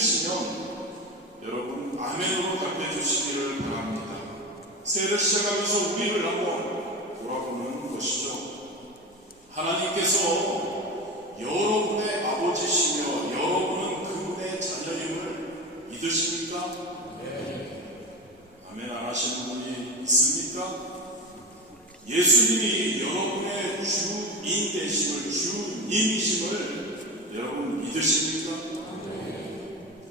믿으시면 여러분 아멘으로 답해 주시기를 바랍니다. 새해를 시작하면서 우리를 한번 돌아보는 것이죠. 하나님께서 여러분의 아버지시며 여러분은 그분의 자녀임을 믿으십니까? 네. 아멘 안 하시는 분이 있습니까? 예수님이 여러분의 주인 되심을, 주님이심을 여러분 믿으십니까? 네.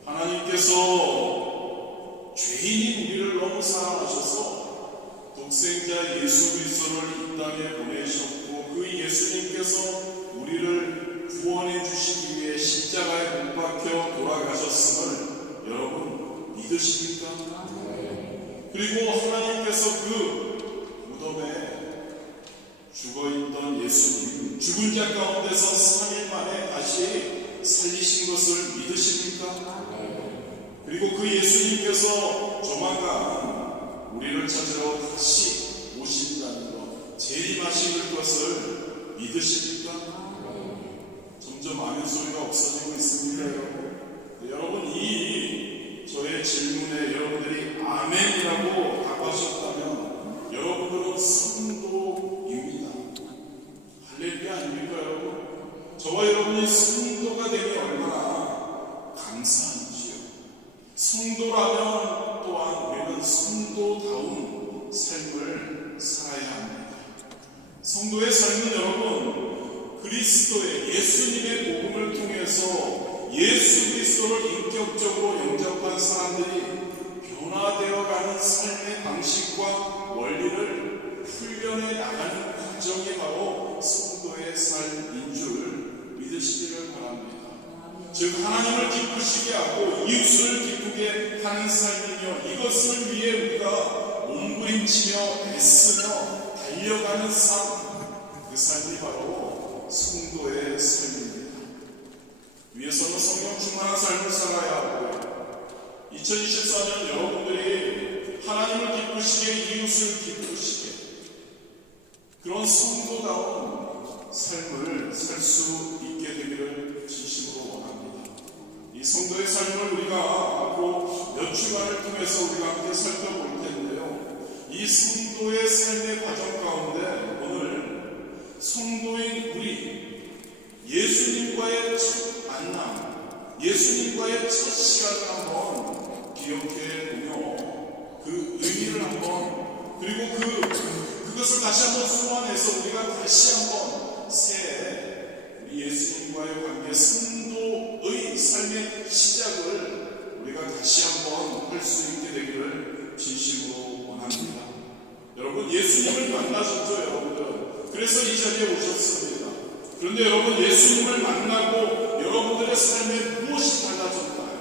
하나님께서 죄인인 우리를 너무 사랑하셔서 독생자 예수 그리스도를 이 땅에 보내셨고 그 예수님께서 우리를 구원해 주시기 위해 십자가에 못 박혀 돌아가셨음을 여러분 믿으십니까? 네. 그리고 하나님께서 그 무덤에 죽어있던 예수님, 죽은 자 가운데서 3일 만에 다시 살리신 것을 믿으십니까? 그리고 그 예수님께서 조만간 우리를 찾으러 다시 오신다는 것, 재림하실 것을 믿으십니까? 점점 아멘 소리가 없어지고 있습니다, 여러분. 여러분, 이 저의 질문에 여러분들이 아멘이라고 답하셨다면 여러분들은 성도입니다. 할렐루야 아닙니까, 여러분? 저와 여러분이 성도가 되면 얼마나 감사한지요. 성도라면 또한 우리는 성도다운 삶을 살아야 합니다. 성도의 삶은 여러분 그리스도의 예수님의 복음을 통해서 예수 그리스도를 인격적으로 영접한 사람들이 변화되어가는 삶의 방식과 원리를 훈련해 나가는 과정이 바로 성도의 삶인 줄 믿으시기를 바랍니다. 즉 하나님을 기쁘시게 하고 이웃을 기쁘게 하는 삶이며 이것을 위해 우리가 몸부림치며 애쓰며 달려가는 삶, 그 삶이 바로 성도의 삶입니다. 위에서는 성령 충만한 삶을 살아야 하고요. 2024년 여러분들이 하나님을 기쁘시게 이웃을 기쁘시게 그런 성도다운 삶을 살 수 있게 되기를 진심으로 원합니다. 이 성도의 삶을 우리가 앞으로 몇 주간을 통해서 우리가 함께 살펴볼 텐데요. 이 성도의 삶의 과정 가운데 오늘 성도인 우리 예수님과의 첫 만남, 예수님과의 첫 시간을 한번 기억해 보며 그 의미를 한번 그리고 그것을 다시 한번 소환해서 우리가 다시 한번 새 우리 예수님과의 관계 성도의 삶의 시작을 우리가 다시 한번 할 수 있게 되기를 진심으로 원합니다. 여러분 예수님을 만나셨죠, 여러분들. 그래서 이 자리에 오셨습니다. 그런데 여러분 예수님을 만나고 여러분들의 삶에 무엇이 달라졌나요?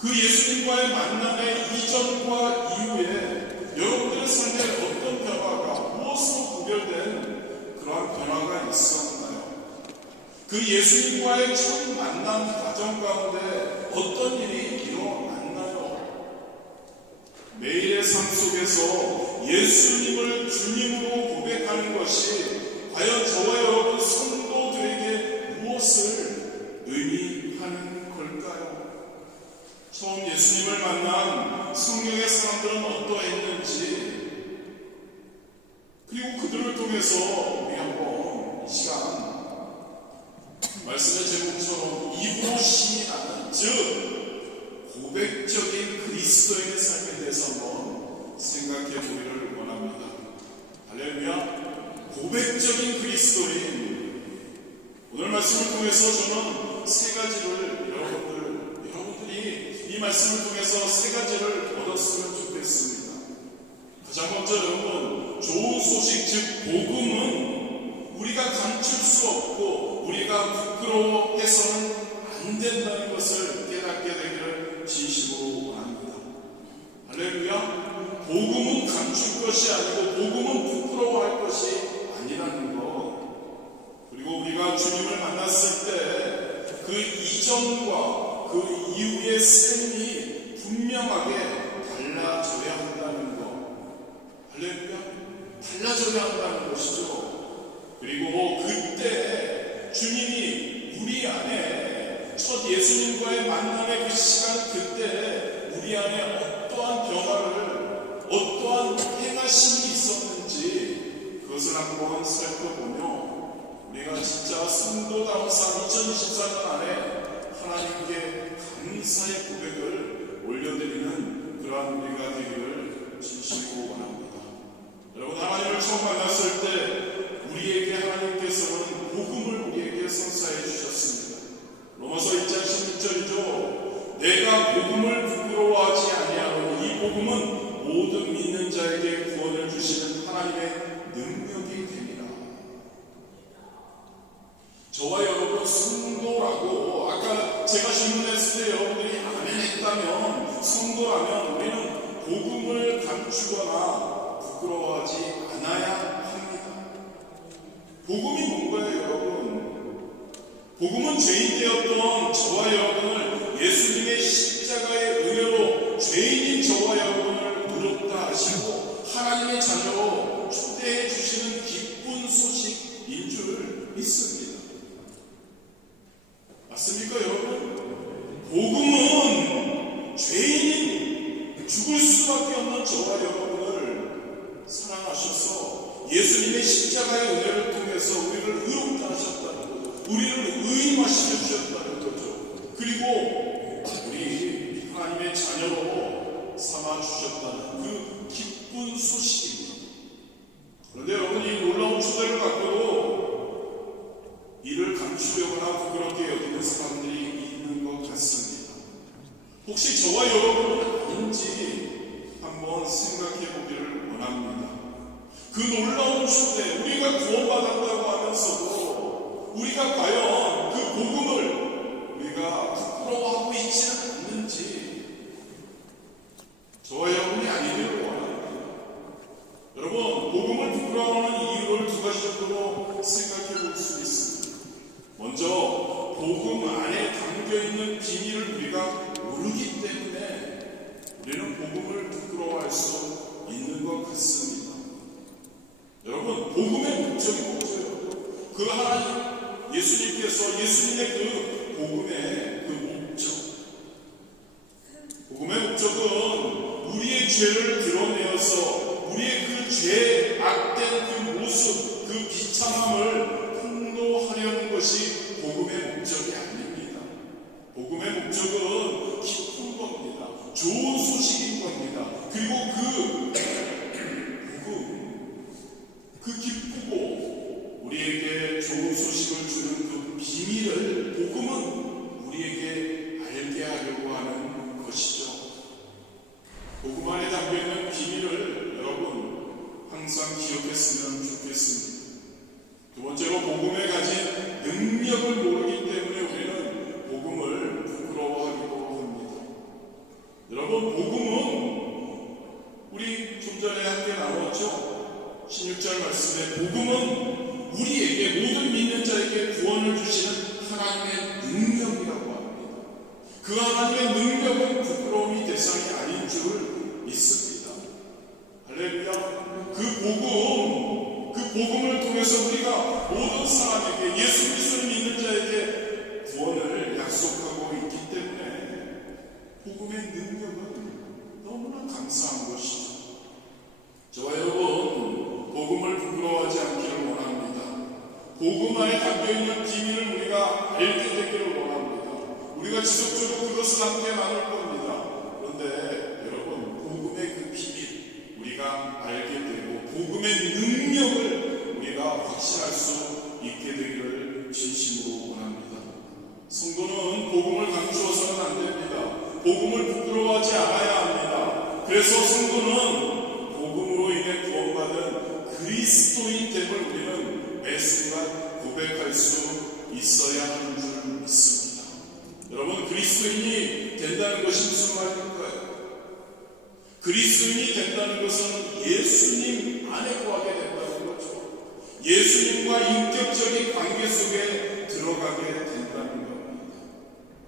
그 예수님과의 만남의 이전과 이후에 여러분들의 삶에 어떤 변화가 무엇으로 구별된 그러한 변화가 있었나요? 그 예수님과의 첫 만남 과정 가운데 어떤 일이 일어났나요? 매일의 삶 속에서 예수님을 주님으로 고백하는 것이 과연 저와 여러분 성도들에게 무엇을 의미하는 걸까요? 처음 예수님을 만난 성경의 사람들은 어떠했는지 그리고 그들을 통해서 우리 한번 이 시간 말씀의 제목처럼 입으로 시인하는 즉 고백적인 그리스도인의 삶에 대해서 한번 생각해 보기를 원합니다. 할렐루야. 고백적인 그리스도인 오늘 말씀을 통해서 저는 세 가지를 여러분들이 이 말씀을 통해서 세 가지를 얻었으면 좋겠습니다. 가장 먼저 여러분 좋은 소식 즉 복음은 우리가 감출 수 없고 우리가 부끄러워해서는 안 된다는 것을 깨닫게 되기를 진심으로 원합니다. 할렐루야. 복음은 감출 것이 아니고 복음은 부끄러워할 것이 아니라는 것. 그리고 우리가 주님을 만났을 때 그 이전과 그 이후의 삶이 분명하게 달라져야 한다는 것. 할렐루야. 달라져야 한다는 것이죠. 그리고 그때 주님이 우리 안에 첫 예수님과의 만남의 그 시간, 그때 우리 안에 어떠한 변화를, 어떠한 행하심이 있었는지 그것을 한번 살펴보며 우리가 진짜 성도다운 삶 2024년 안에 하나님께 감사의 고백을 올려드리는 그러한 우리가 되기를 진심으로 원합니다. 여러분, 하나님을 처음 만났을 때 우리에게 하나님께서는 복음을 우리에게 선사해 주셨습니다. 로마서 1장 16절이죠. 내가 복음을 부끄러워하지 아니하노니 이 복음은 모든 믿는 자에게 구원을 주시는 하나님의 능력이 됩니다. 저와 여러분 성도라고 아까 제가 질문했을 때 여러분들이 아멘 했다면, 성도라면 우리는 복음을 감추거나 부끄러워하지 않아야 합니다. 복음이 뭔가요, 여러분? 복음은 죄인 되었던 저와 여러분을 예수님의 십자가의 은혜로 죄인인 저와 여러분을 의롭다 하시고 하나님의 자녀로 초대해 주시는 기쁜 소식인 줄 믿습니다. 맞습니까, 여러분? 복음은 죄인인 죽을 수밖에 없는 저와 여러분을 사랑하셔서 예수님의 십자가의 은혜를 통해서 우리를 의롭다 하셨다는 거죠. 우리를 의인화시켜 주셨다는 거죠. 그리고 우리 하나님의 자녀로 삼아 주셨다는 그 기쁜 소식입니다. 그런데 여러분, 이 놀라운 초대를 갖고도 이를 감추려거나 부끄럽게 여기는 사람들이 있는 것 같습니다. 혹시 저와 여러분은 아닌지 한번 생각해 보기를 원합니다. 그 놀라운 초대, 우리가 구원받았다고 하면서도 우리가 과연 그 복음을 우리가 부끄러워하고 있지는 않는지 저와 여러분이 아니기를 원합니다. 여러분, 복음을 부끄러워하는 이유를 두 가지 정도로 생각해 볼 수 있습니다. 먼저 복음 안에 담겨있는 비밀을 우리가 모르기 때문에 우리는 복음을 부끄러워할 수 있는 것 같습니다. 여러분, 복음의 목적이 뭐죠? 그 하나님, 예수님께서 예수님의 그 복음의 그 목적, 복음의 목적은 우리의 죄를 드러내어서 우리의 그 죄 악된 그 모습, 그 비참함을 폭로하려는 것이 복음의 목적이 아닙니다. 복음의 목적은 기쁜 겁니다. 좋은 소식인 겁니다. 그리고 그 기쁘고 우리에게 좋은 소식을 주는 그 비밀을 복음은 우리에게 알게 하려고 하는 것이죠. 복음 안에 담겨있는 비밀을 여러분 항상 기억했으면 좋겠습니다. 두 번째로, 복음에 가진 능력을 모르기 때문에 우리는 복음을 부끄러워하기도 합니다. 여러분, 복음은 우리 좀 전에 함께 나눴죠? 16절 말씀에 복음은 우리에게, 모든 믿는 자에게 구원을 주시는 하나님의 능력이라고 합니다. 그 하나님의 능력은 부끄러움이 대상이 아닌 줄 믿습니다. 할렐루야. 그 복음을 통해서 우리가 모든 사람에게, 예수 그리스도를 믿는 자에게 구원을 약속하고 있기 때문에 복음의 능력은 너무나 감사한 것이죠. 저와 여러분, 복음을 부끄러워하지 않기를 원합니다. 복음 안에 담겨있는 비밀을 우리가 알게 되기를 원합니다. 우리가 지속적으로 그것을 함께 나눌 겁니다. 그런데 여러분, 복음의 그 비밀 우리가 알게 되고 복음의 능력을 우리가 확신할 수 있게 되기를 진심으로 원합니다. 성도는 복음을 감추어서는 안 됩니다. 복음을 부끄러워하지 않아야 합니다. 그래서 성도는 복음으로 인해 구원받은 그리스도인 됨을 우리는 매 순간 고백할 수 있어야 하는 줄 믿습니다. 여러분, 그리스도인이 된다는 것이 무슨 말일까요? 그리스도인이 된다는 것은 예수님 안에 거하게 된다는 거죠. 예수님과 인격적인 관계 속에 들어가게 된다는 겁니다.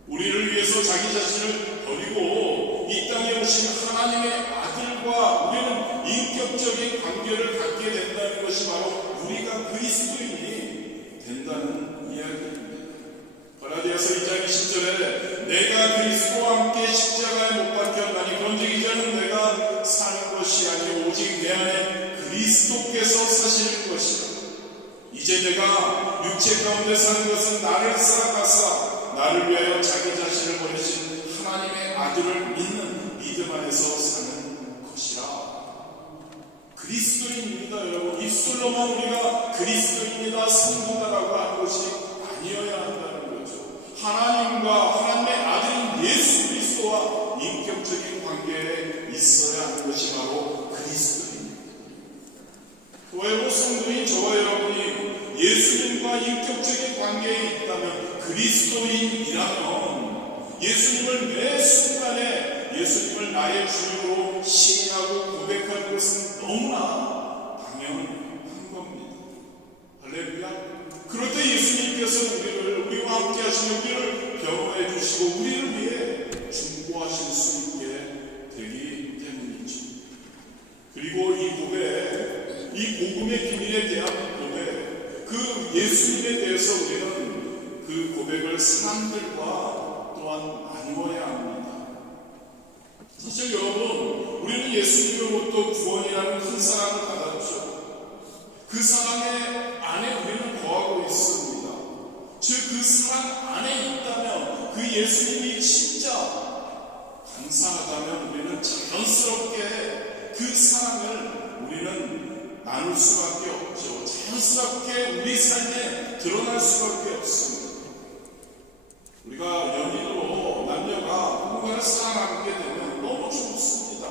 우리를 위해서 자기 자신을 버리고 이 땅에 오신 하나님의 아들과 우리는 인격적인 관계를 갖게 된다는 것이 바로 우리가 그리스도인이 된다는 이야기입니다. 갈라디아서 2장 10절에 내가 그리스도와 함께 십자가에 못 박혔나니 그런즉 이제는 내가 사는 것이 아니오 오직 내 안에 그리스도께서 사실 것이라. 이제 내가 육체 가운데 사는 것은 나를 살아가사 나를 위하여 자기 자신을 버리신 하나님의 아들을 믿는 믿음 안에서 사는 것이라. 그리스도인입니다. 여러분, 입술로만 우리가 그리스도인이다 성도다라고 하는 것이 아니어야 한다는 거죠. 하나님과 하나님의 아들인 예수 그리스도와 인격적인 관계에 있어야 하는 것이 바로 그리스도입니다. 왜 성도인 저와 여러분이 예수님과 인격적인 관계에 있다면, 그리스도인이라면 예수님을 매 순간에 예수님을 나의 주님으로 시인하고 고백하는 것은 너무나 당연한 겁니다. 할렐루야. 그럴 때 예수님께서 우리와 함께 하시는 우리를 변호해 주시고 우리를 위해 중보하실 수 있게 되기 때문이죠. 그리고 이 고백, 이 복음의 비밀에 대한 고백, 그 예수님에 대해서 우리는 그 고백을 사람들과 또한 나누어야 합니다. 사실 여러분, 우리는 예수님으로부터 구원이라는 큰 사랑을 받았죠. 그 사랑의 안에 우리는 거하고 있습니다. 즉 그 사랑 안에 있다면, 그 예수님이 진짜 감사하다면 우리는 자연스럽게 그 사랑을 우리는 나눌 수밖에 없죠. 자연스럽게 우리 삶에 드러날 수밖에 없습니다. 우리가 연인으로 남녀가 누군가를 사랑하게 되면 너무 좋습니다.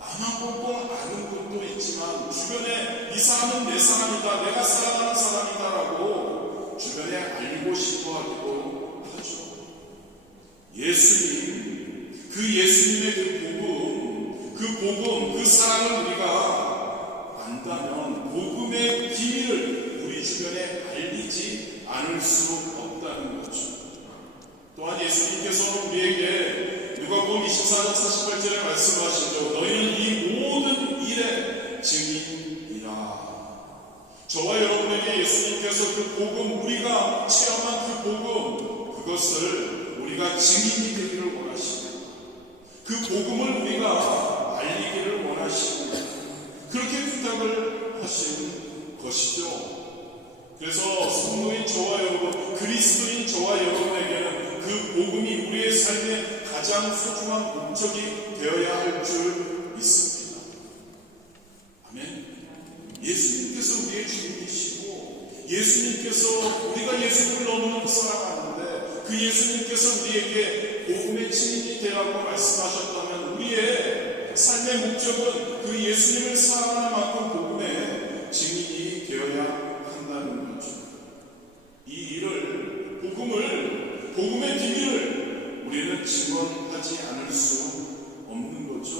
나만 꼭 아는 것도 있지만 주변에 이 사람은 내 사람이다, 내가 사랑하는 사람이다라고 주변에 알고 싶어 하기도 하죠. 예수님, 그 예수님의 그 복음, 그 사랑을 우리가 안다면 복음의 비밀을 우리 주변에 알리지 않을 수 없다는 거죠. 또한 예수님께서는 우리에게 누가복음 24장 48절에 말씀하시죠. 너희는 이 모든 일의 증인이라. 저와 여러분에게 예수님께서 그 복음, 우리가 체험한 그 복음, 그것을 우리가 증인이 되기를 원하십니다. 그 복음을 우리가 알리기를 원하십니다. 그렇게 부탁을 하신 것이죠. 그래서 성도인 저와 여러분, 그리스도인 저와 여러분에게는 그 복음이 우리의 삶의 가장 소중한 목적이 되어야 할 줄 믿습니다. 아멘. 예수님께서 우리의 주님이시고, 예수님께서 우리가 예수님을 너무너무 사랑하는데 그 예수님께서 우리에게 복음의 증인이 되라고 말씀하셨다면 우리의 삶의 목적은 그 예수님을 사랑하는 만큼 복음의 증인이 되어야 한다는 거죠. 이 일을, 복음의 비밀을 우리는 증언하지 않을 수 없는 거죠.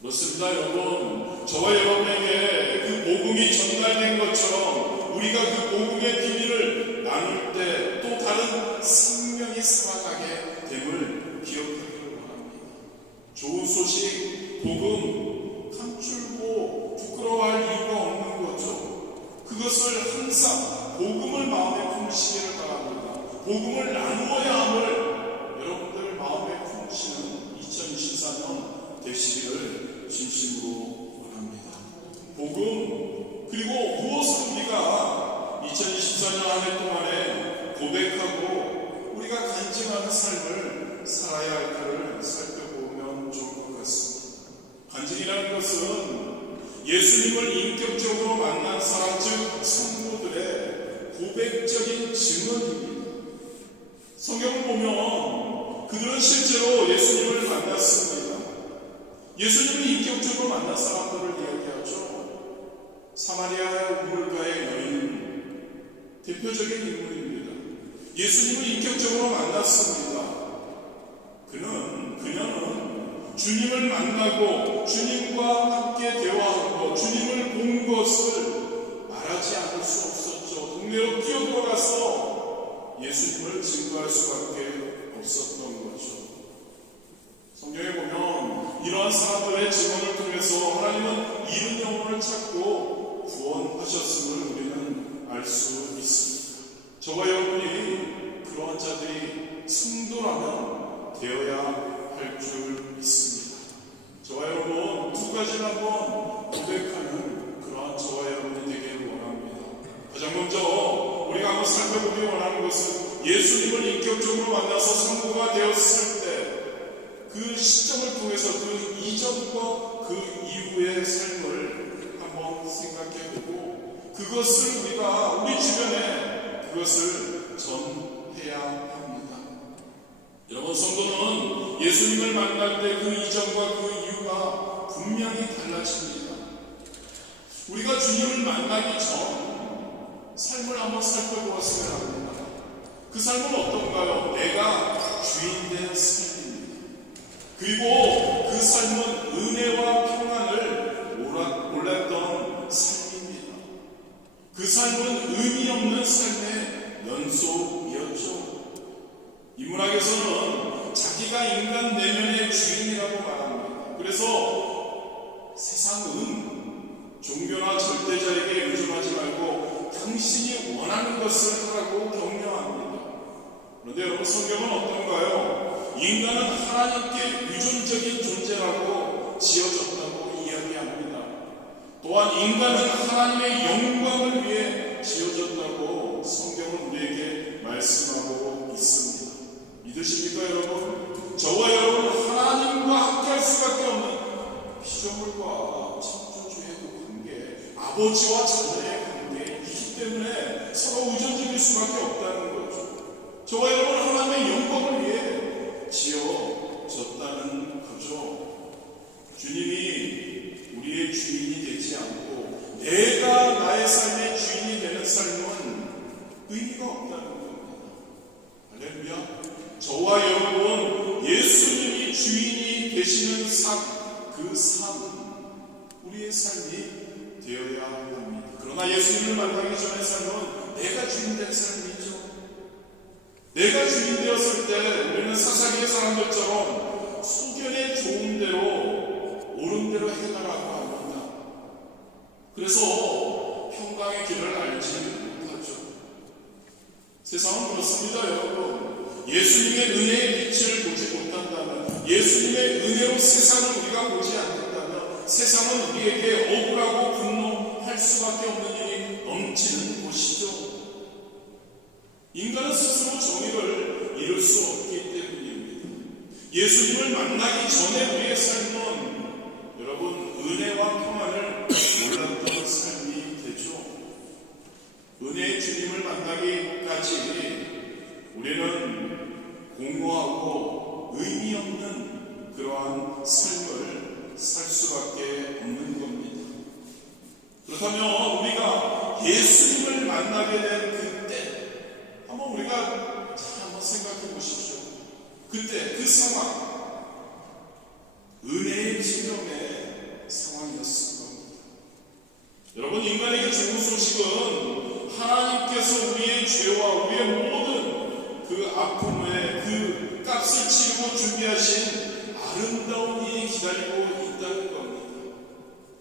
그렇습니다, 여러분. 저와 여러분에게 그 복음이 전달된 것처럼 우리가 그 복음의 비밀을 나눌 때 또 다른 생명이 살아나게 됨을 기억하기를 바랍니다. 좋은 소식, 복음, 감추고 부끄러워할 이유가 없는 거죠. 그것을 항상 복음을 마음에 품으시기를 바랍니다. 복음을 나누어야 함을 여러분들 마음에 품으시는 2024년 되시기를 진심으로 원합니다. 복음, 그리고 무엇을 우리가 2024년 한 해 동안에 고백하고 우리가 간증하는 삶을 살아야 할까를 살펴보면 좋을 것 같습니다. 간증이라는 것은 예수님을 인격적으로 만난 사람, 즉 성도들의 고백적인 증언입니다. 성경을 보면 그들은 실제로 예수님을 만났습니다. 예수님을 인격적으로 만난 사람들을 이야기하죠. 사마리아 우물가의 여인, 대표적인 인물입니다. 예수님을 인격적으로 만났습니다. 그녀는 주님을 만나고 주님과 함께 대화하고 주님을 본 것을 말하지 않을 수 없었죠. 동네로 뛰어들어가서 예수님을 증거할 수밖에 없었던 거죠. 성경에 보면 이러한 사람들의 증언을 통해서 하나님은 잃은 영혼을 찾고 구원하셨음을 우리는 알 수 있습니다. 저와 여러분이 그러한 자들이 성도라면 되어야 할 줄 믿습니다. 저와 여러분 두 가지를 한번 고백하는 그러한 저와 여러분이 되기를 원합니다. 가장 먼저 우리가 한번 살펴보기 원하는 것은 예수님을 인격적으로 만나서 성도가 되었을 때 그 시점을 통해서 그 이전과 그 이후의 삶을 한번 생각해보고 그것을 우리가 우리 주변에 그것을 전해야 합니다. 여러분, 성도는 예수님을 만날 때 그 이전과 그 이후가 분명히 달라집니다. 우리가 주님을 만나기 전 삶을 한번 살펴보았으면 합니다. 그 삶은 어떤가요? 내가 주인 된 삶입니다. 그리고 그 삶은 은혜와 평안을 몰랐던 삶입니다. 그 삶은 의미 없는 삶의 연속이었죠. 인문학에서는 자기가 인간 내면의 주인이라고 말합니다. 그래서 세상은 종교나 절대자에게 의존하지 말고 당신이 원하는 것을 하라고 격려합니다. 그런데 여러분, 성경은 어떤가요? 인간은 하나님께 유존적인 존재라고 지어졌다고 이야기합니다. 또한 인간은 하나님의 영광을 위해 지어졌다고 성경은 우리에게 말씀하고 있습니다. 믿으십니까 여러분? 저와 여러분 하나님과 함께할 수밖에 없는 피조물과 창조주의 그 관계, 아버지와 자녀의 관계이기 때문에 서로 의존적일 수밖에 없다는 거죠. 저와 여러분 하나님의 영광을 위해 지어졌다는 거죠. 주님이 우리의 주인이 되지 않고 내가 나의 삶의 주인이 되는 삶은 의미가 없다는 겁니다. 할렐루야. 저와 여러분 예수님이 주인이 되시는 그 삶, 우리의 삶이 되어야 합니다. 그러나 예수님을 만나기 전의 삶은 내가 주인 된 삶이죠. 내가 주인 되었을 때 우리는 사사기의 사람들처럼 소견에 좋은 대로 옳은 대로 해나가고 합니다. 그래서 평강의 길을 알지 못하죠. 세상은 그렇습니다 여러분. 예수님의 은혜의 빛을 보지 못한다면, 예수님의 은혜로 세상을 우리가 보지 않는다면 세상은 우리에게 억울하고 분노할 수밖에 없는 일이 넘치는 곳이죠. 인간은 스스로 정의를 이룰 수 없기 때문입니다. 예수님을 만나기 전에 우리의 삶은 여러분 은혜와 평안을 몰랐던 삶이 되죠. 은혜의 주님을 만나기까지 우리는 공허하고 의미 없는 그러한 삶을 살 수밖에 없는 겁니다. 그렇다면 우리가 예수님을 만나게 된 그때 한번 우리가 잘 한번 생각해 보십시오. 그때 그 상황, 은혜의 지경의 상황이었을 겁니다. 여러분, 인간에게 좋은 소식은 하나님께서 우리의 죄와 우리의 모든 그 아픔의 그 값을 치르고 준비하신 아름다운 일이 기다리고 있다는 겁니다.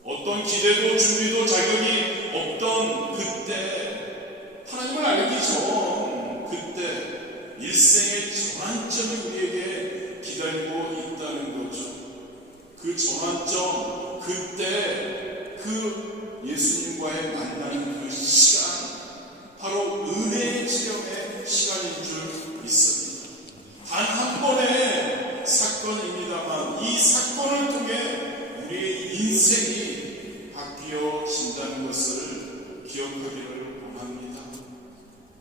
어떤 기대도 준비도 자격이 없던 그때 하나님을 알기 전 그때 일생의 전환점이 우리에게 기다리고 있다는 거죠. 그 전환점, 그때 그 예수님과의 만나는 그 시간, 바로 은혜의 지경의 시간인 줄 믿습니다. 단 한 번의 사건입니다만 이 사건을 통해 우리의 인생이 바뀌어진다는 것을 기억하기를 원합니다.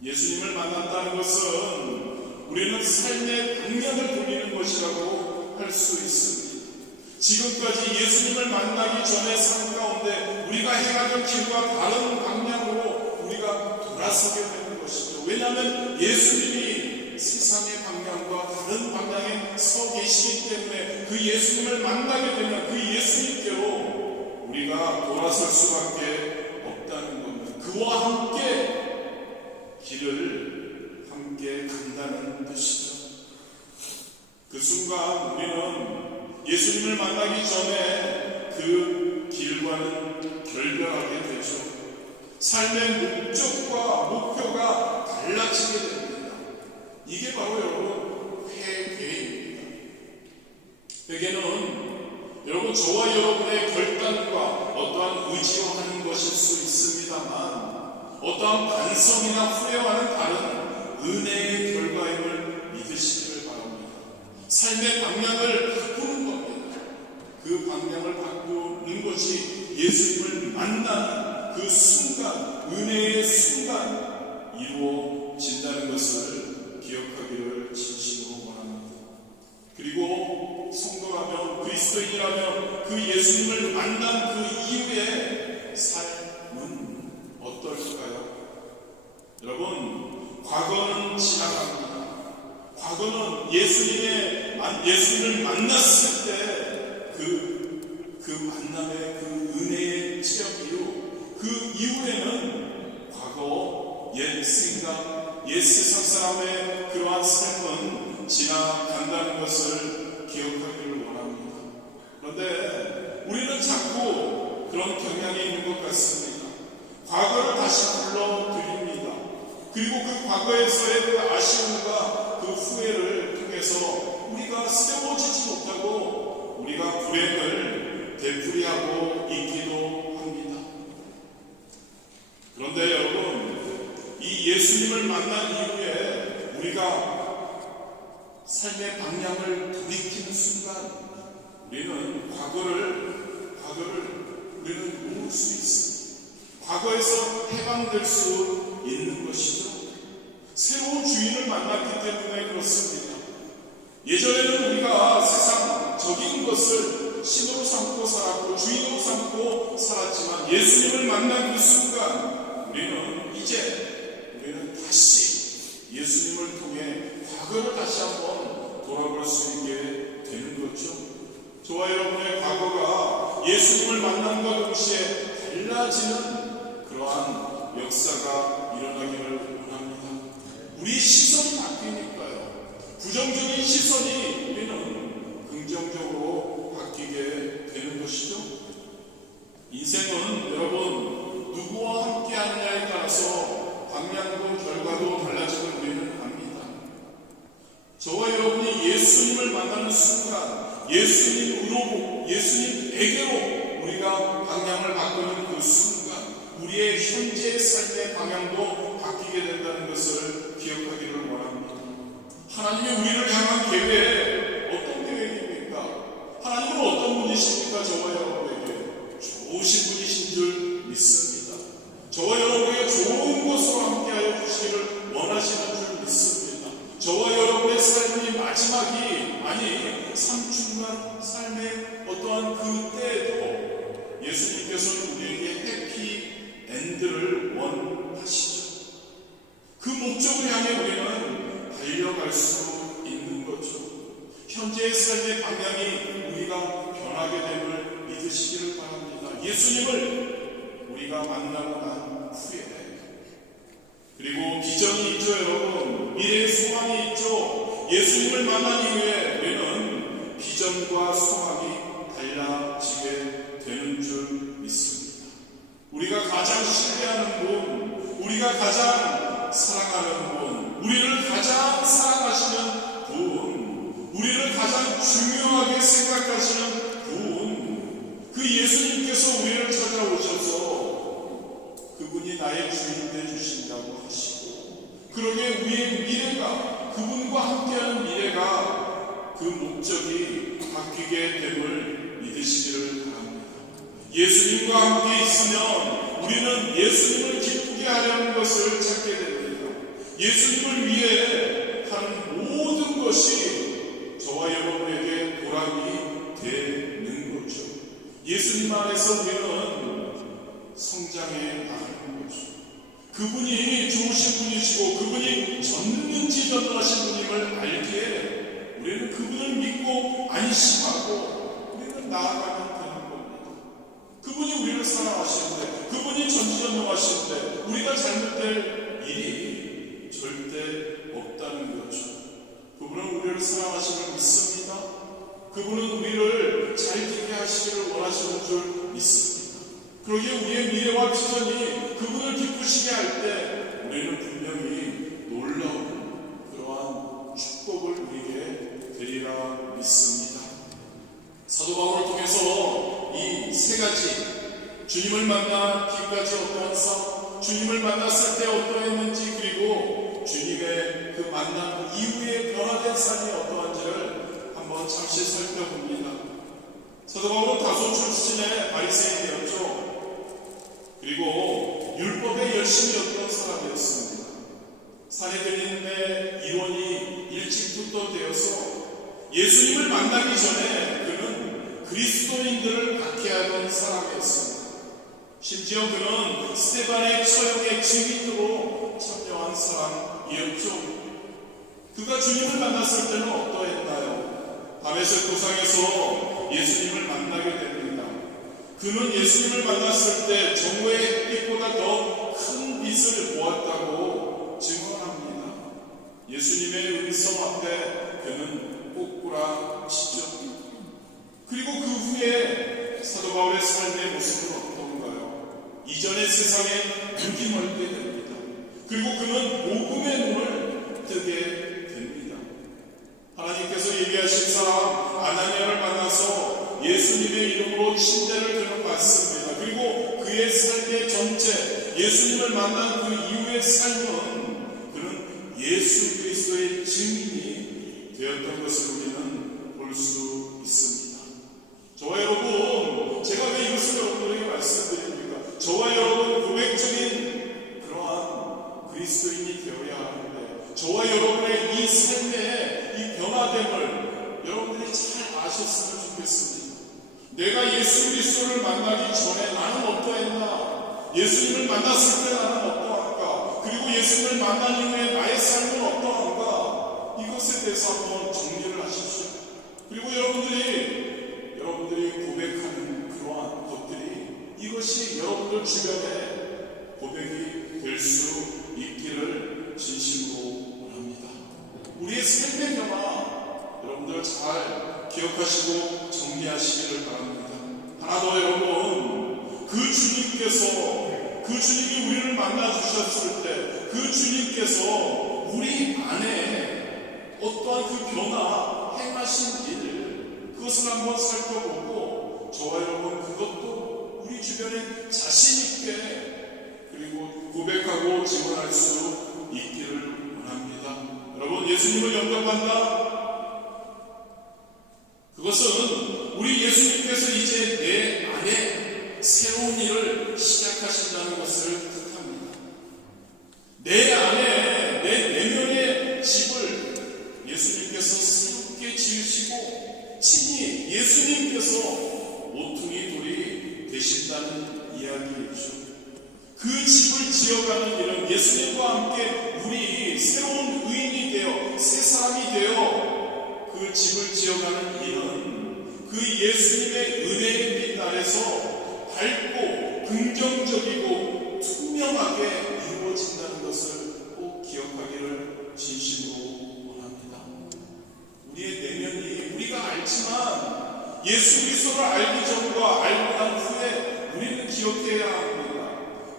예수님을 만난다는 것은 우리는 삶의 방향을 돌리는 것이라고 할 수 있습니다. 지금까지 예수님을 만나기 전의 삶 가운데 우리가 행하던 길과 다른 방향으로 우리가 돌아서게 되는 것이죠. 왜냐하면 예수님이 세상의 방향과 다른 방향에 서 계시기 때문에 그 예수님을 만나게 되면 그 예수님께로 우리가 돌아설 수밖에 없다는 겁니다. 그와 함께 길을 함께 간다는 뜻이죠. 그 순간 우리는 예수님을 만나기 전에 그 길과는 결별하게 되죠. 삶의 목적과 목표가 달라지게 됩니다. 이게 바로 여러분 회개입니다. 회개는 여러분 저와 여러분의 결단과 어떠한 의지로 하는 것일 수 있습니다만 어떠한 반성이나 후회와는 다른 은혜의 결과임을 믿으시기를 바랍니다. 삶의 방향을 바꾸는 겁니다. 그 방향을 바꾸는 것이 예수님을 만나는 그 순간, 은혜의 순간 이루어진다는 것을 기억하기를 진심으로 원합니다. 그리고 성도라면, 그리스도인이라면 그 예수님을 만난 그 이후의 삶은 어떨까요? 여러분, 과거는 지나갑니다. 과거는 예수님을 만났을 때 그 만남의 그 은혜의 체험 이후, 그 이후에는 과거, 옛 생각, 옛 세상 사람의 그러한 삶은 지나간다는 것을 기억하기를 원합니다. 그런데 우리는 자꾸 그런 경향이 있는 것 같습니다. 과거를 다시 불러드립니다. 그리고 그 과거에서의 그 아쉬움과 그 후회를 통해서 우리가 세워지지 못하고 우리가 불행을 되풀이하고 있기도 합니다. 그런데 여러분, 이 예수님을 만난 이후에 우리가 삶의 방향을 돌이키는 순간 우리는 과거를 우리는 놓을 수 있습니다. 과거에서 해방될 수 있는 것이죠. 새로운 주인을 만났기 때문에 그렇습니다. 예전에는 우리가 세상적인 것을 신으로 삼고 살았고 주인으로 삼고 살았지만 예수님을 만난 그 순간 우리는 다시 예수님을 통해 과거를 다시 한번 돌아볼 수 있게 되는 거죠. 저와 여러분의 과거가 예수님을 만남과 동시에 달라지는 그러한 역사가 일어나기를 원합니다. 우리 시선이 바뀌니까요. 부정적인 시선이 우리는 긍정적으로 바뀌게 되는 것이죠. 인생은 여러분 누구와 함께 하느냐에 따라서 방향도 결과도 달라지는 우리는 압니다. 저와 여러분이 예수님을 만나는 순간 예수님에게로 우리가 방향을 바꾸는 그 순간 우리의 현재 삶의 방향도 바뀌게 된다는 것을 기억하기를 원합니다. 하나님의 우리를 향한 계획, 어떤 계획입니까? 하나님은 어떤 분이십니까? 저와 여러분에게 좋으신 분이신 줄 믿습니다. 저와 여러분에게 좋은 것으로 함께하여 주시기를 원하시는 줄 믿습니다. 저와 여러분의 삶이 마지막이 아니 삼중간 삶의 어떠한 그 때에도 예수님께서는 우리에게 해피 엔드를 원하시죠. 그 목적을 향해 우리는 달려갈 수 있는 거죠. 현재의 삶의 방향이 우리가 변하게 됨을 믿으시기를 바랍니다. 예수님을 우리가 만나고 난 후에 그리고 비전이 있죠 여러분. 미래의 소망이 있죠. 예수님을 만난 이후에 우리는 비전과 소망이 달라지게 되는 줄 믿습니다. 우리가 가장 신뢰하는 분, 우리가 가장 사랑하는 분, 우리를 가장 사랑하시는 분, 우리를 가장 중요하게 생각하시는 분, 그 예수님께서 우리를 찾아오셔서 그분이 나의 주인 되주신다고 하시고 그러게 우리의 미래가 그분과 함께하는 미래가 그 목적이 바뀌게 됨을 믿으시기를 바랍니다. 예수님과 함께 있으면 우리는 예수님을 기쁘게 하려는 것을 찾게 됩니다. 예수님을 위해 하는 모든 것이 저와 여러분에게 보람이 되는 거죠. 예수님 안에서 우리는 성장해 나가는 거죠. 그분이 좋으신 분이시고 그분이 전능하신 분임을 알기에 우리는 그분을 믿고 안심하고 우리는 나아가면 되는 겁니다. 그분이 우리를 사랑하시는데 그분이 전지전능하시는데 우리가 잘못될 일이 절대 없다는 거죠. 그분은 우리를 사랑하시는 믿습니다. 그분은 우리를 잘 되게 하시기를 원하시는 줄 믿습니다. 그러기에 우리의 미래와 비전이 그분을 기쁘시게 할 때 우리는 분명히 놀라운 그러한 믿습니다. 사도 바울을 통해서 이 세 가지, 주님을 만나기까지 어떠한 삶, 주님을 만났을 때 어떠했는지, 그리고 주님의 그 만남 이후에 변화된 삶이 어떠한지를 한번 잠시 살펴봅니다. 사도 바울은 다소 출신의 바리새인이었죠. 그리고 율법에 열심이었던 사람이었습니다. 사내들인의 이론이 일찍부터 되어서 예수님을 만나기 전에 그는 그리스도인들을 박해하던 사람이었습니다. 심지어 그는 스데반의 처형의 증인으로 참여한 사람이었죠. 그가 주님을 만났을 때는 어떠했나요? 다메섹 도상에서 예수님을 만나게 됩니다. 그는 예수님을 만났을 때 정오의 햇빛보다 더 큰 빛을 보았다고 증언합니다. 예수님의 음성 앞에 그는 꼬꾸라치죠. 그리고 그 후에 사도 바울의 삶의 모습은 어떤가요? 이전의 세상에 눈이 멀게 됩니다. 그리고 그는 복음의 눈을 뜨게 됩니다. 하나님께서 예비하신 사람 아나니아를 만나서 예수님의 이름으로 침례를 그는 받습니다. 그리고 그의 삶의 전체, 예수님을 만난 그 이후의 삶은 그는 예수 그리스도의 증인이 되었던 것을 우리는 볼 수 있습니다. 저와 여러분, 제가 왜 이것을 여러분들에게 말씀드립니까? 저와 여러분 고백적인 그러한 그리스도인이 되어야 하는데, 저와 여러분의 이 삶의 이 변화됨을 여러분들이 잘 아셨으면 좋겠습니다. 내가 예수 그리스도를 만나기 전에 나는 어떠했나? 예수님을 만났을 때 나는 어떠한가? 그리고 예수님을 만난 이후에 나의 삶은 어떠한가? 이것에 대해서 한번 정리를 하십시오. 그리고 여러분들이 고백하는 그러한 것들이 이것이 여러분들 주변에 고백이 될 수 있기를 진심으로 원합니다. 우리의 삶의 변화 여러분들 잘 기억하시고 정리하시기를 바랍니다. 하나 더 여러분, 그 주님이 우리를 만나주셨을 때 그 주님께서 우리 안에 어떠한 그 변화 행하신 일, 그것을 한번 살펴보고 저와 여러분 그것도 우리 주변에 자신있게 그리고 고백하고 증언할 수 있기를 원합니다. 여러분, 예수님을 영접한다? 그것은 우리 예수님께서 이제 내 안에 새로운 일을 시작하신다는 것을 뜻합니다. 내 안에, 내 내면의 집을 예수님께서 새롭게 지으시고 친히 예수님께서 모퉁이 돌이 되신다는 이야기이죠. 그 집을 지어가는 일은 예수님과 함께 우리 새로운 의인이 되어 새 사람이 되어 그 집을 지어가는 일은 그 예수님의 은혜의 빛 아래서 밝고 긍정적이고 투명하게 이루어진다는 것을 꼭 기억하기를 진심으로 원합니다. 우리의 내면이 우리가 알지만 예수 그리스도를 알기 전과 알고 난 후에 우리는 기억해야 합니다.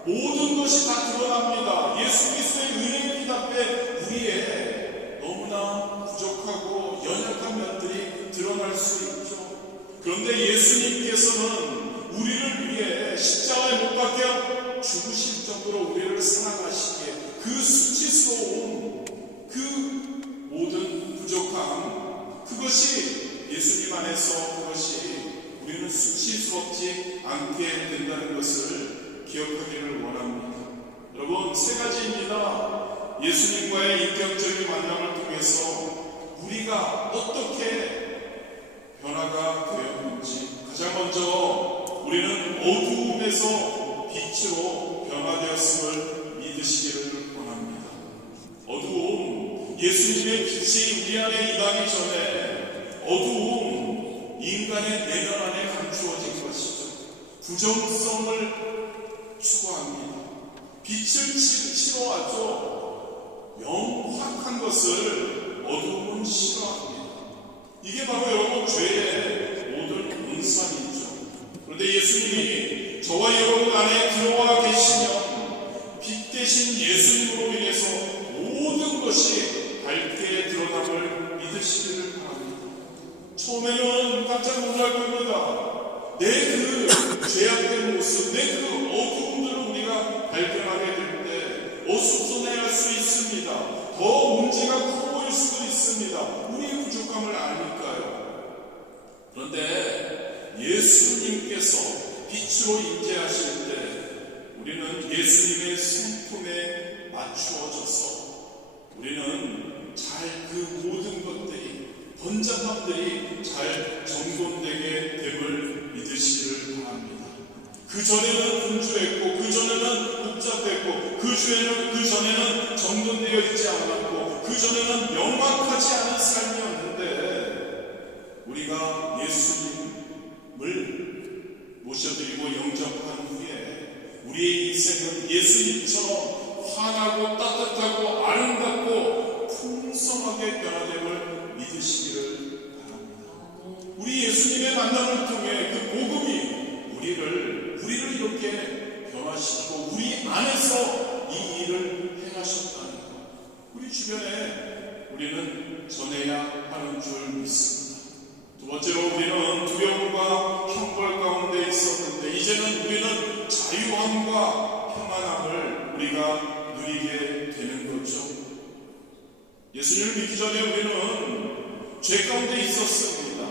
모든 것이 다 드러납니다. 예수 그리스도의 은혜의 빛 앞에 우리의 너무나 부족하고 연약한 면들이 드러날 수 있죠. 그런데 예수님께서는 우리를 위해 십자가에 못 박혀 죽으실 정도로 우리를 사랑하시기에 그 수치스러운 그 모든 부족함, 그것이 예수님 안에서 그것이 우리는 수치스럽지 않게 된다는 것을 기억하기를 원합니다. 여러분, 세 가지입니다. 예수님과의 인격적인 만남을 통해서 우리가 어떻게 변화가 되었는지, 가장 먼저 우리는 어두움에서 빛으로 변화되었음을 믿으시기를 원합니다. 어두움, 예수님의 빛이 우리 안에 임하기 전에 어두움, 인간의 내면 안에 감추어진 것이죠. 부정성을 추구합니다. 빛을 싫어하죠. 명확한 것을 어두움은 싫어합니다. 이게 바로 여러분 죄의 모든 은산이죠. 그런데 예수님이 저와 여러분 안에 들어와 계시면 빛 대신 예수님으로 인해서 모든 것이 밝게 드러남을 믿으시기를 바랍니다. 처음에는 깜짝 놀랄 겁니다. 내 그 죄악된 모습, 내 그 어두움들을 우리가 발견하게 될 때 어수선해할 수 있습니다. 더 문제가 커 보일 수도 있습니다. 우리의 부족함을 아니까요. 그런데 예수님께서 빛으로 임재하실 때 우리는 예수님의 성품에 맞추어져서 우리는 잘 그 모든 것들이 번잡함들이 잘 정돈되게 됨을 믿으시기를 바랍니다. 그 전에는 분주했고 그 전에는 복잡했고 그 전에는 정돈되어 있지 않았고 그 전에는 명확하지 않은 삶이었는데 우리가 예수님을 모셔드리고 영접한 후에 우리의 인생은 예수님처럼 환하고 따뜻하고 아름답고 풍성하게 변화됨을 믿으시기를 바랍니다. 우리 예수님의 만남을 통해 그 복음이 우리를 이렇게 변화시키고 우리 안에서 이 일을 행하셨다는 것, 우리 주변에 우리는 전해야 하는 줄 믿습니다. 두 번째로 우리는 두려움과 형벌 가운데 있었는데 이제는 우리는 자유함과 평안함을 우리가 누리게 되는 거죠. 예수님을 믿기 전에 우리는 죄 가운데 있었습니다.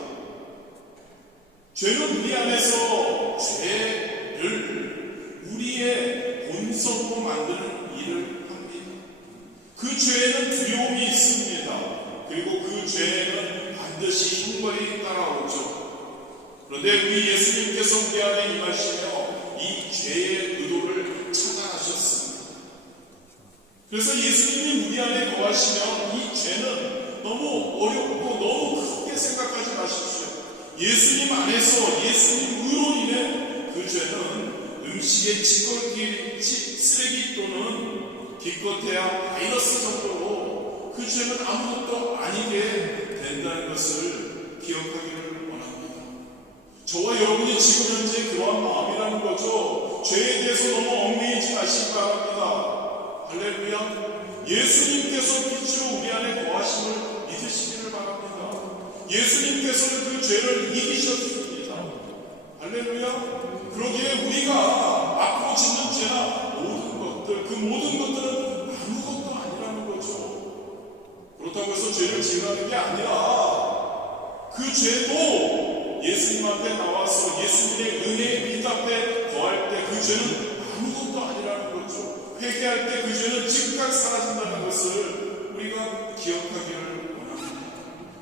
죄는 우리 안에서 죄를 우리의 본성으로 만드는 일을 합니다. 그 죄에는 두려움이 있습니다. 그리고 그 죄에는 반드시 형벌이 따라오죠. 그런데 우리 예수님께서 우리 안에 임하시며 이 죄의 의도를 차단하셨습니다. 그래서 예수님이 우리 안에 거하시면 이 죄는 너무 어렵고 너무 크게 생각하지 마십시오. 예수님 안에서 예수님으로 인해 그 죄는 음식의 찌꺼기, 쓰레기 또는 기껏해야 바이러스 정도로 그 죄는 아무것도 아니게 된다는 것을 기억하기를 원합니다. 저와 여러분이 지금 현재 그러한 마음이라는 거죠. 죄에 대해서 너무 얽매이지 마시기 바랍니다. 할렐루야. 예수님께서 빛으로 우리 안에 거하심을 믿으시기를 바랍니다. 예수님께서는 그 죄를 이기셨습니다. 할렐루야. 그러기에 우리가 앞으로 짓는 죄나 모든 것들, 그 모든 것들은 아무것도 아니라는 거죠. 그렇다고 해서 죄를 지으라는 게 아니라 그 죄도 예수님 앞에 나와서 예수님의 은혜의 빛 앞에 거할 때 그 죄는 아무것도 아니라는 거죠. 회개할 때 그 죄는 즉각 사라진다는 것을 우리가 기억하기를 원합니다.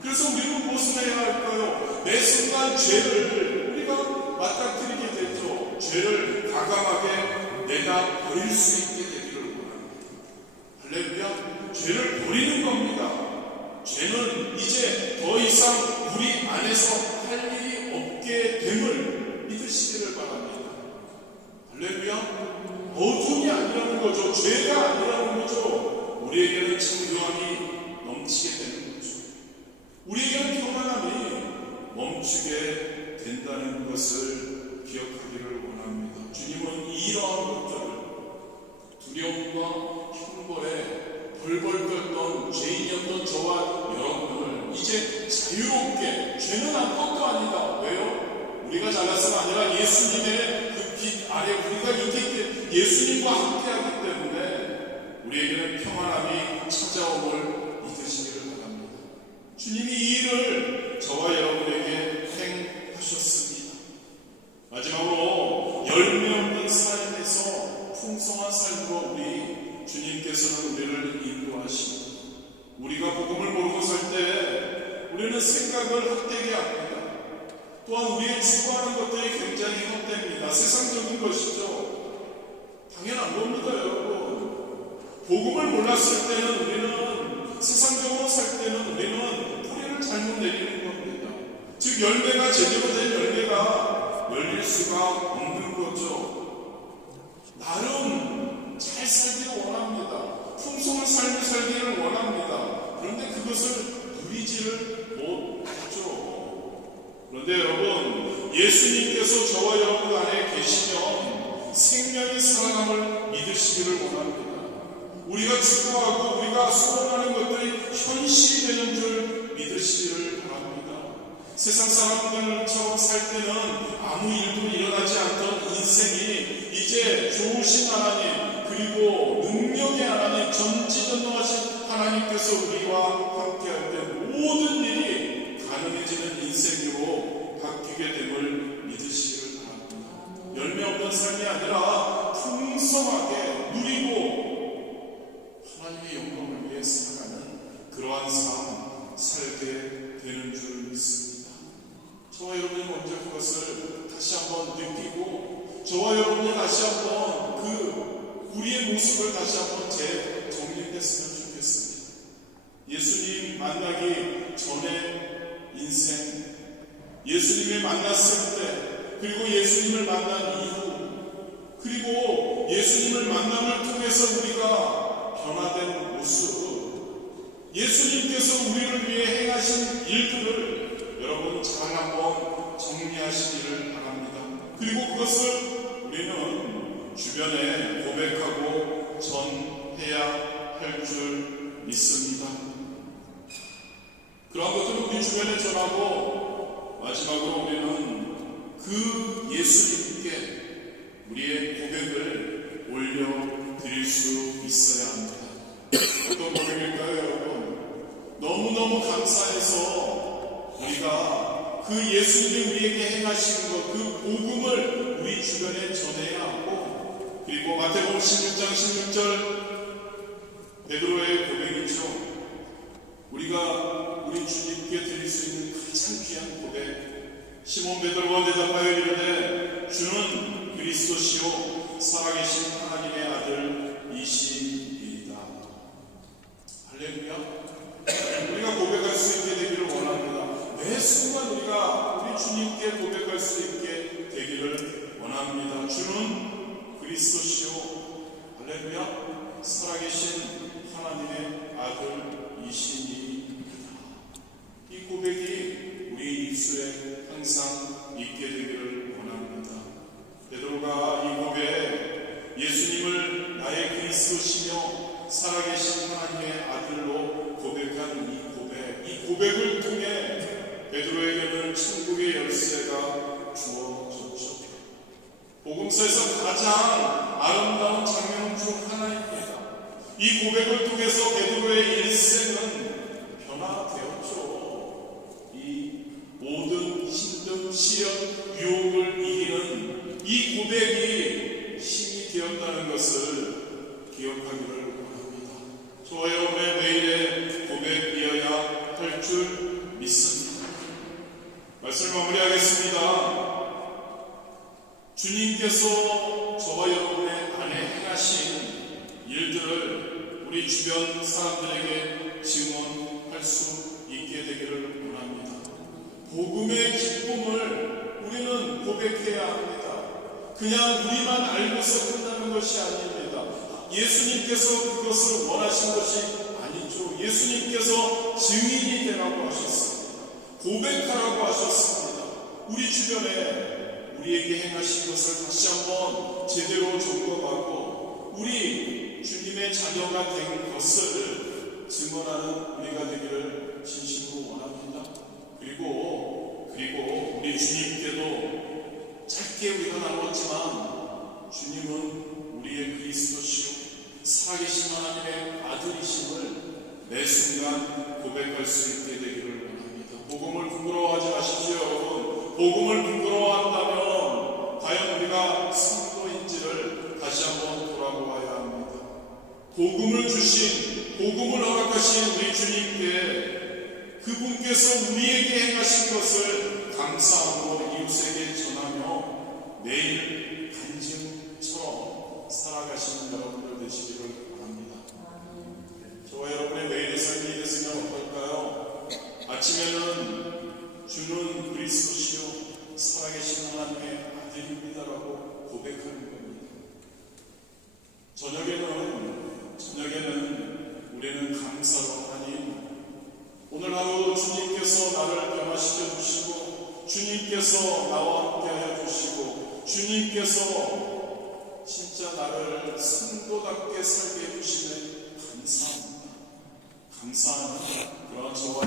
그래서 우리는 무엇을 해야 할까요? 매 순간 죄를 우리가 맞닥뜨리게 되죠. 죄를 과감하게 내가 버릴 수 있게 되기를 원합니다. 할렐루야. 죄를 버리는 겁니다. 죄는 이제 더 이상 우리 안에서 할 일이 없게 됨을 믿으시기를 바랍니다. 할렐루야. 어둠이 아니라는 거죠. 죄가 아니라는 거죠. 우리에게는 자유함이 넘치게 되는 거죠. 우리에게는 평안함이 멈추게 된다는 것을 기억하기를 원합니다. 주님은 이러한 것들을 두려움과 형벌에 벌벌 떨던 죄인이었던 저와 여러분을 이제 자유롭게, 죄는 아무것도 아니다. 왜요? 우리가 잘나서가 아니라 예수님의 그 빛 아래 우리가 있기 예수님과 함께하기 때문에 우리에게는 평안함이 찾아옴을 믿으시기를 바랍니다. 주님이 이 일을 저와 여러분에게 행하셨습니다. 마지막으로 열매 없는 삶에서 풍성한 삶으로 우리 주님께서는 우리를 인도하십니다. 우리가 복음을 모르고 살 때 우리는 생각을 헛되게 합니다. 또한 우리의 추구하는 것들이 굉장히 헛됩니다. 세상적인 것이죠. 당연한 겁니다, 여러분. 복음을 몰랐을 때는 우리는 세상적으로 살 때는 우리는 뿌리를 잘못 내리는 겁니다. 즉 열매가 제대로 된 열매가 열릴 수가 없는 거죠. 나름 잘 살기를 원합니다. 풍성한 삶을 살기를 원합니다. 그런데 그것을 누리지를 못하죠. 그런데 여러분, 예수님께서 저와 여러분 안에 계시면 생명이 살아남을 믿으시기를 원합니다. 우리가 추구하고 우리가 소원하는 것들이 현실이 되는 줄 믿으시기를 바랍니다. 세상 사람들처럼 살 때는 아무 일도 일어나지 않던 인생이 이제 좋으신 하나님, 그리고 능력의 하나님, 전지전능하신 하나님께서 우리와 함께할 때 모든 일이 가능해지는 인생으로 바뀌게 됨을 믿으시기를 바랍니다. 열매 없는 삶이 아니라 풍성하게 누리고 하나님의 영광을 위해 살아가는 그러한 삶 살게 되는 줄 믿습니다. 저와 여러분이 먼저 그것을 다시 한번 느끼고, 저와 여러분이 다시 한번 우리의 모습을 다시 한번 재정립했으면 좋겠습니다. 예수님 만나기 전에 인생, 예수님을 만났을 때, 그리고 예수님을 만난 이후, 그리고 예수님을 만남을 통해서 우리가 변화된 모습, 예수님께서 우리를 위해 행하신 일들을 여러분 잘 한번 정리하시기를 바랍니다. 그리고 그것을 우리는 주변에 고백하고 전해야 할 줄 믿습니다. 그러한 것들을 우리 주변에 전하고, 마지막으로 우리는 그 예수님께 우리의 고백을 올려드릴 수 있어야 합니다. 어떤 고백일까요, 여러분? 너무너무 감사해서 우리가 그 예수님이 우리에게 행하신 것, 그 복음을 우리 주변에 전해야 하고, 그리고 마태복음 16장 16절 베드로의 고백이죠. 우리가 우리 주님께 드릴 수 있는 가장 귀한 고백, 시몬 베드로가 대답하여 이르되 주는 그리스도시요 살아계신 하나님의 아들이시이다. 할렐루야. 우리가 고백할 수 있게 되기를 원합니다. 매 순간 우리가 우리 주님께 고백할 수 있게 되기를 원합니다. 주는 그리스도시요, 할렐루야, 살아계신 하나님의 아들이시니이다. 이 고백이 우리 입술에 항상 있게 되기를 원합니다. 베드로가 이 고백, 예수님을 나의 그리스도시며 살아계신 하나님의 아들로 고백한 이 고백을 통해 베드로에게는 천국의 열쇠가 주어졌죠. 복음서에서 가장 아름다운 장면 중 하나입니다. 이 고백을 통해서 베드로의 일생은 변화되었죠. 이 모든 힘든 시련, 유혹을 이기는 이 고백이 힘이 되었다는 것을 기억하기를 원합니다. 저와 여러분의 매일의 고백이어야 할 줄 믿습니다. 말씀을 마무리하겠습니다. 주님께서 저와 여러분의 안에 행하신 일들을 우리 주변 사람들에게 증언할 수 있게 되기를 원합니다. 복음의 기쁨을 우리는 고백해야 합니다. 그냥 우리만 알고서 끝나는 것이 아닙니다. 예수님께서 그것을 원하신 것이 아니죠. 예수님께서 증인이 되라고 하셨습니다. 고백하라고 하셨습니다. 우리 주변에 우리에게 행하신 것을 다시 한번 제대로 점검하고 우리 주님의 자녀가 된 것을 증언하는 우리가 되기를 진심으로 원합니다. 그리고 우리 주님께도 짧게 우리가 나눴지만 주님은 우리의 그리스도시요 살아계신 하나님의 아들이심을 매 순간 고백할 수 있게 되기를 원합니다. 복음을 부끄러워하지 마십시오, 여러분. 복음을 부끄러워한다면 과연 우리가 성도인지를 다시 한번 돌아보아야 합니다. 복음을 주신, 복음을 허락하신 우리 주님께 그분께서 우리에게 행하신 것을 감사함으로 이웃에게 전하며 매일 간증처럼 살아가시는 여러분들 되시기를 바랍니다. 저와 여러분의 매일의 삶이 됐으면 어떨까요? 아침에는 주는 그리스도시요 살아계신 하나님의 아들입니다라고 고백하는 겁니다. 저녁에는 우리는 감사로 하나님, 오늘 하루 주님께서 나를 변화시켜 주시고 주님께서 나와 함께 하여 주시고 주님께서 진짜 나를 성도답게 살게 해주시네 감사합니다. 감사합니다. 그러나 저와